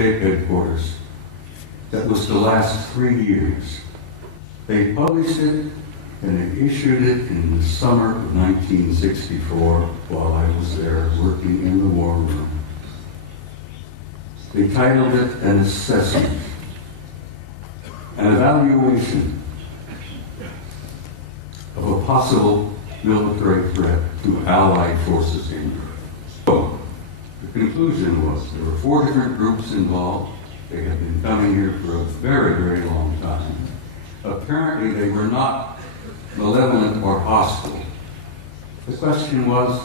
shape headquarters that was to last 3 years. They published it and they issued it in the summer of 1964 while I was there working in the war room. They titled it An Assessment, an evaluation of a possible military threat to Allied forces in Europe. So, the conclusion was there were 4 different groups involved. They had been coming here for a very, very long time. Apparently, they were not malevolent or hostile. The question was,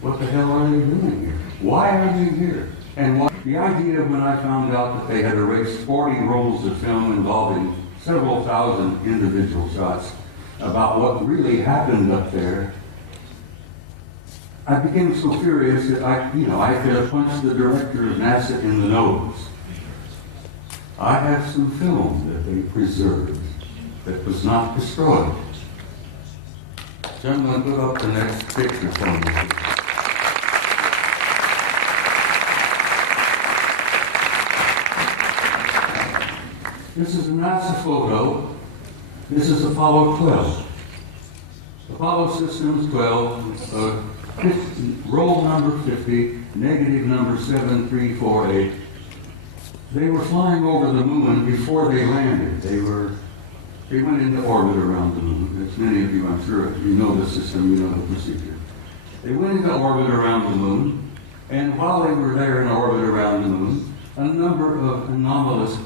what the hell are they doing here? Why are they here? And why? The idea when I found out that they had erased 40 rolls of film involving several thousand individual shots about what really happened up there, I became so furious that I could have punched the director of NASA in the nose. I have some film that they preserved that was not destroyed. Gentlemen, put up the next picture for me. This is a NASA photo. This is Apollo 12. Apollo Systems 12, roll number 50, negative number 7348. They were flying over the moon before they landed. They went into orbit around the moon. As many of you, I'm sure, if you know the system, you know the procedure. They went into orbit around the moon, and while they were there in orbit around the moon, a number of anomalous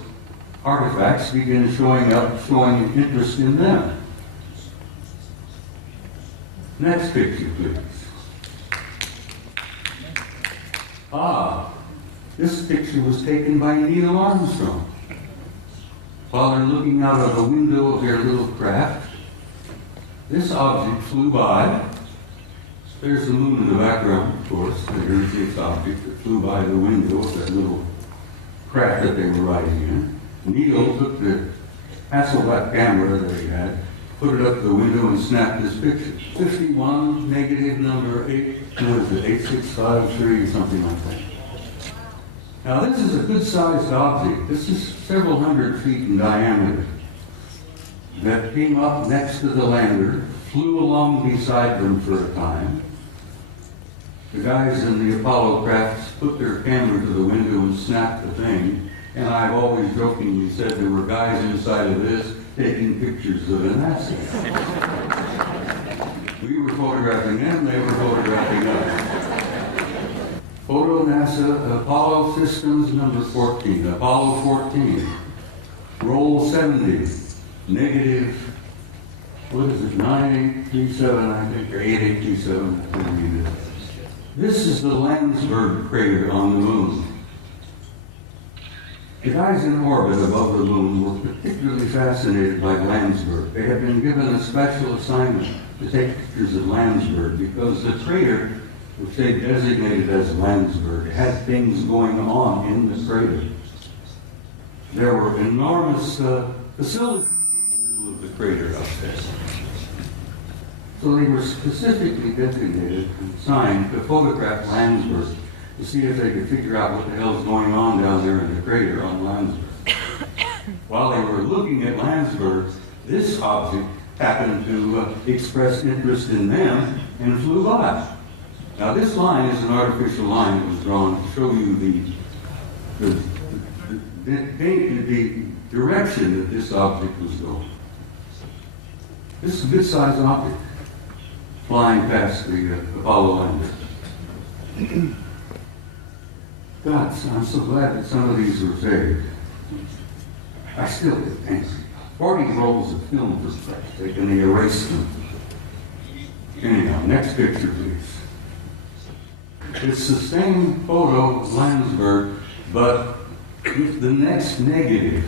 artifacts began showing up, showing interest in them. Next picture, please. This picture was taken by Neil Armstrong while they're looking out of the window of their little craft. This object flew by. There's the moon in the background, of course. There's this object that flew by the window of that little craft that they were riding in. Neil took the Hasselblad camera that he had, put it up the window and snapped this picture. 51, negative number 8, what is it, 8653 or something like that. Now this is a good-sized object. This is several hundred feet in diameter that came up next to the lander, flew along beside them for a time. The guys in the Apollo crafts put their camera to the window and snapped the thing. And I've always jokingly said there were guys inside of this taking pictures of an asset. We were photographing them, they were photographing us. Photo NASA, Apollo Systems number 14, Apollo 14, roll 70, negative, what is it, 9837, I think, or 8827, I think it is. This is the Landsberg crater on the moon. The guys in orbit above the moon were particularly fascinated by Landsberg. They had been given a special assignment to take pictures of Landsberg because the crater, which they designated as Landsberg, had things going on in the crater. There were enormous facilities in the middle of the crater up there. So they were specifically designated and assigned to photograph Landsberg to see if they could figure out what the hell's going on down there in the crater on Landsberg. While they were looking at Landsberg, this object happened to express interest in them and flew by. Now this line is an artificial line that was drawn to show you the direction that this object was going. This is a good-sized object flying past the Apollo lander. God, I'm so glad that some of these were saved. I still get angry. 40 rolls of film for Christ's sake, and they erased them. Anyhow, next picture, please. It's the same photo of Landsberg, but with the next negative,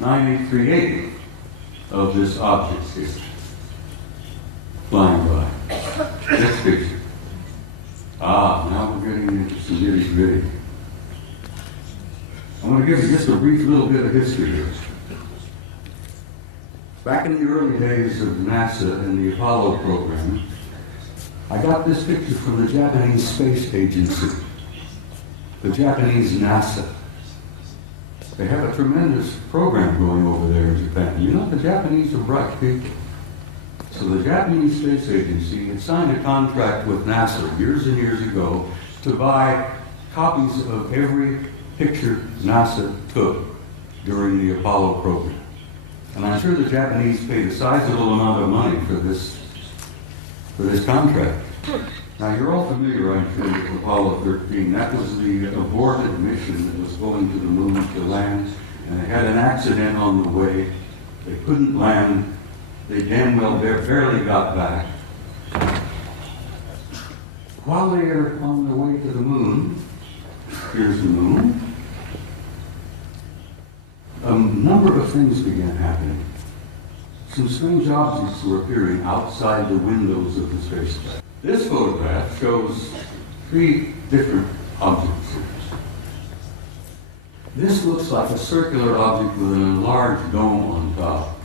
9838, of this object here, flying by. Next picture. Now we're getting into some nitty-gritty. I want to give you just a brief little bit of history here. Back in the early days of NASA and the Apollo program, I got this picture from the Japanese Space Agency. the Japanese NASA. They have a tremendous program going over there in Japan. You know, the Japanese are bright people. So the Japanese Space Agency had signed a contract with NASA years and years ago to buy copies of every picture NASA took during the Apollo program. And I'm sure the Japanese paid a sizable amount of money for this contract. Now, you're all familiar, I'm sure, with Apollo 13. That was the aborted mission that was going to the moon to land, and they had an accident on the way. They couldn't land. They damn well barely got back. While they are on their way to the moon, here's the moon, a number of things began happening. Some strange objects were appearing outside the windows of the spacecraft. This photograph shows 3 different objects. This looks like a circular object with an enlarged dome on top.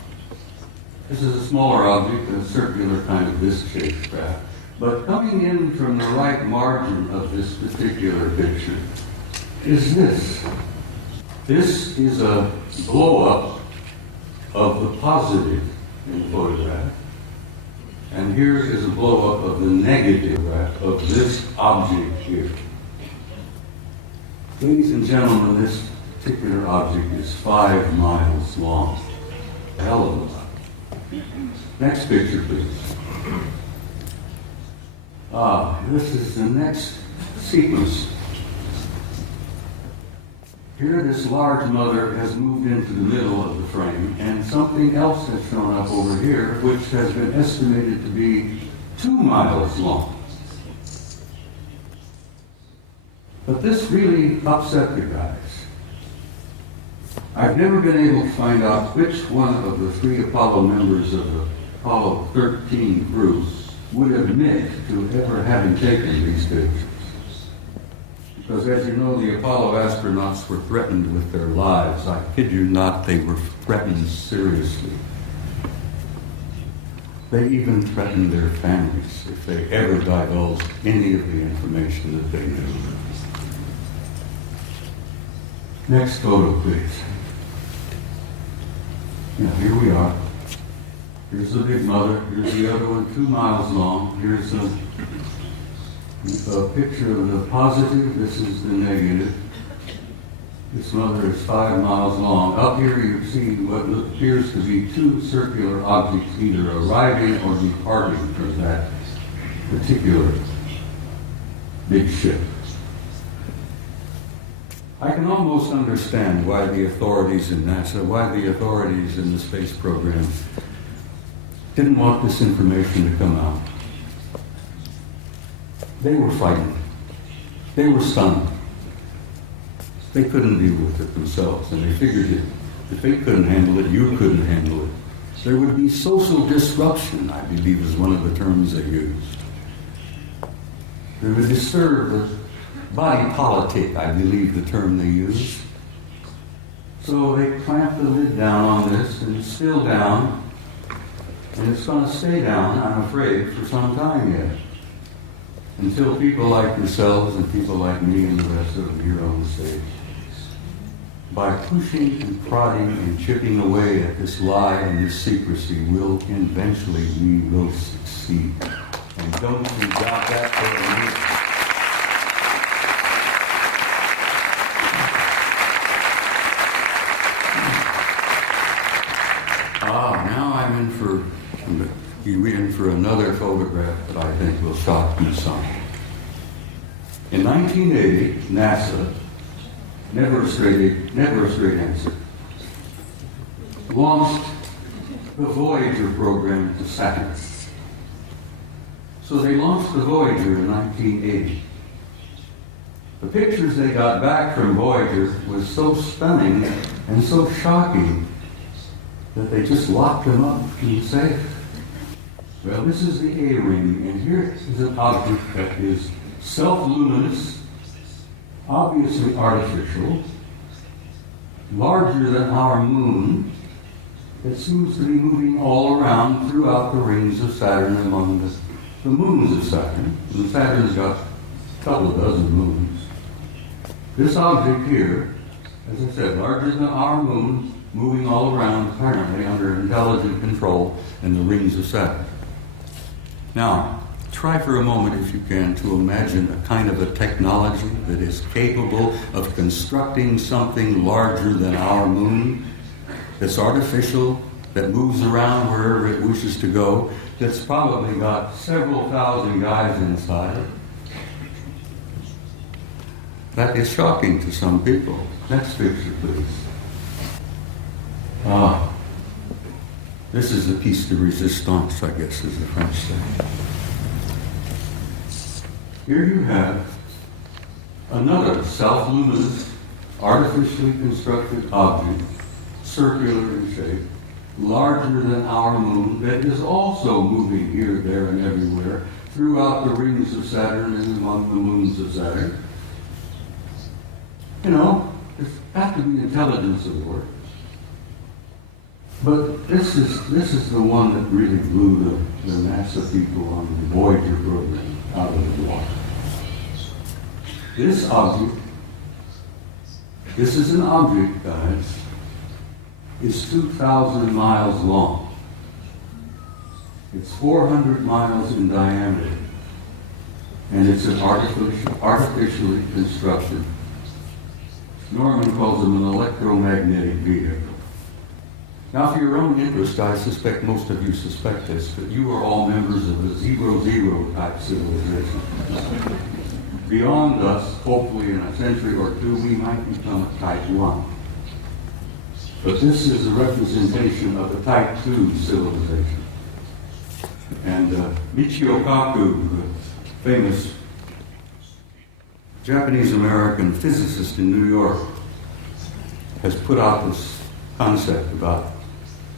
This is a smaller object, a circular kind of disc-shaped craft. But coming in from the right margin of this particular picture is this. This is a blow-up of the positive in the photograph. And here is a blow-up of the negative of this object here. Ladies and gentlemen, this particular object is 5 miles long. A hell of a lot. Next picture, please. This is the next sequence. Here, this large mother has moved into the middle of the frame, and something else has shown up over here, which has been estimated to be 2 miles long. But this really upset the guys. I've never been able to find out which one of the 3 Apollo members of the Apollo 13 crew would admit to ever having taken these pictures. Because as you know, the Apollo astronauts were threatened with their lives. I kid you not, they were threatened seriously. They even threatened their families if they ever divulged any of the information that they knew. Next photo, please. Yeah, here we are. Here's the big mother. Here's the other one, 2 miles long. Here's a picture of the positive. This is the negative. This mother is 5 miles long. Up here you see what appears to be 2 circular objects either arriving or departing from that particular big ship. I can almost understand why the authorities in NASA, why the authorities in the space program didn't want this information to come out. They were frightened. They were stunned. They couldn't deal with it themselves, and they figured that if they couldn't handle it, you couldn't handle it. There would be social disruption, I believe is one of the terms they used. They would disturb the body politic, I believe the term they used. So they clamped the lid down on this, and it's still down. And it's going to stay down, I'm afraid, for some time yet. Until people like yourselves and people like me and the rest of them here on the stage, by pushing and prodding and chipping away at this lie and this secrecy, eventually we will succeed. And don't you doubt that for a minute. Now I'm in for another photograph that I think will shock you some. In 1980, NASA, never a straight answer, launched the Voyager program to Saturn. So they launched the Voyager in 1980. The pictures they got back from Voyager was so stunning and so shocking that they just locked them up in the safe. Well, this is the A-ring, and here is an object that is self-luminous, obviously artificial, larger than our moon. It seems to be moving all around throughout the rings of Saturn among the moons of Saturn. And Saturn's got a couple of dozen moons. This object here, as I said, larger than our moon, moving all around apparently under intelligent control in the rings of Saturn. Now, try for a moment, if you can, to imagine a kind of a technology that is capable of constructing something larger than our moon, that's artificial, that moves around wherever it wishes to go, that's probably got several thousand guys inside. That is shocking to some people. Next picture, please. This is the piece de resistance, I guess, as the French say. Here you have another self-luminous, artificially constructed object, circular in shape, larger than our moon, that is also moving here, there, and everywhere throughout the rings of Saturn and among the moons of Saturn. You know, there's got to be intelligence at work. But this is the one that really blew the NASA people on the Voyager program out of the water. This object, this is an object, guys, is 2,000 miles long. It's 400 miles in diameter, and it's an artificially constructed. Norman calls them an electromagnetic vehicle. Now, for your own interest, I suspect most of you suspect this, but you are all members of the 0-0 type civilization. Beyond us, hopefully in a century or two, we might become a type 1. But this is a representation of a type 2 civilization. And Michio Kaku, the famous Japanese-American physicist in New York, has put out this concept about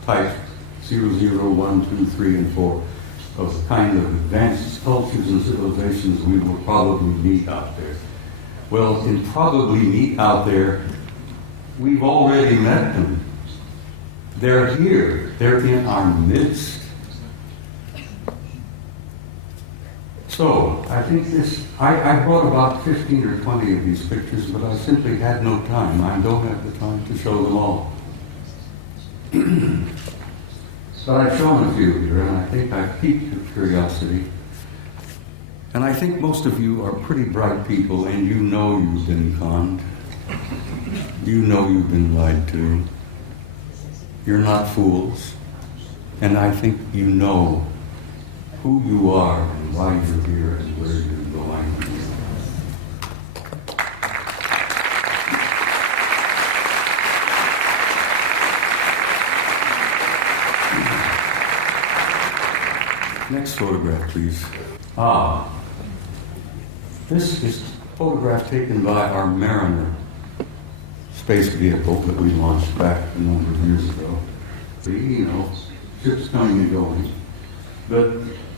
type 0, 0, 1, 2, 3, and 4 of the kind of advanced cultures and civilizations we will probably meet out there. Well, in probably meet out there, we've already met them. They're here. They're in our midst. So, I think I brought about 15 or 20 of these pictures, but I simply had no time. I don't have the time to show them all. But I've shown a few here, and I think I've piqued your curiosity. And I think most of you are pretty bright people, and you know you've been conned. You know you've been lied to. You're not fools. And I think you know who you are and why you're here and where you're going. Next photograph, please. This is a photograph taken by our Mariner space vehicle that we launched back a number of years ago. You know, ships coming and going. But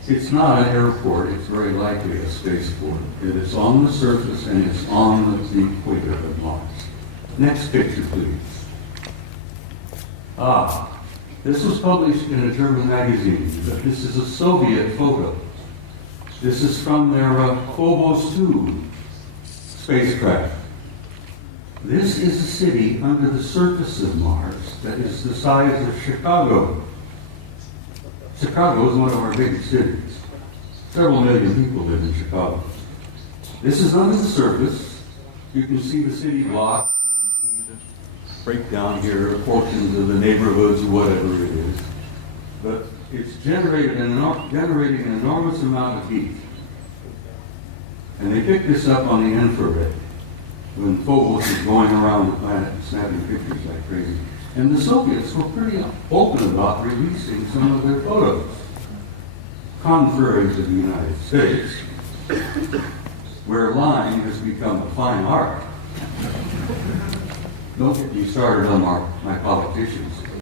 it's not an airport, it's very likely a spaceport. It is on the surface and it's on the equator of Mars. Next picture, please. This was published in a German magazine, but this is a Soviet photo. This is from their Phobos 2 spacecraft. This is a city under the surface of Mars that is the size of Chicago. Chicago is one of our biggest cities. Several million people live in Chicago. This is under the surface. You can see the city block. You can see the breakdown here, portions of the neighborhoods, whatever it is. But it's generating an enormous amount of heat. And they picked this up on the infrared when Phobos is going around the planet and snapping pictures like crazy. And the Soviets were pretty open about releasing some of their photos, contrary to the United States, where lying has become a fine art. Don't get me started on my politicians.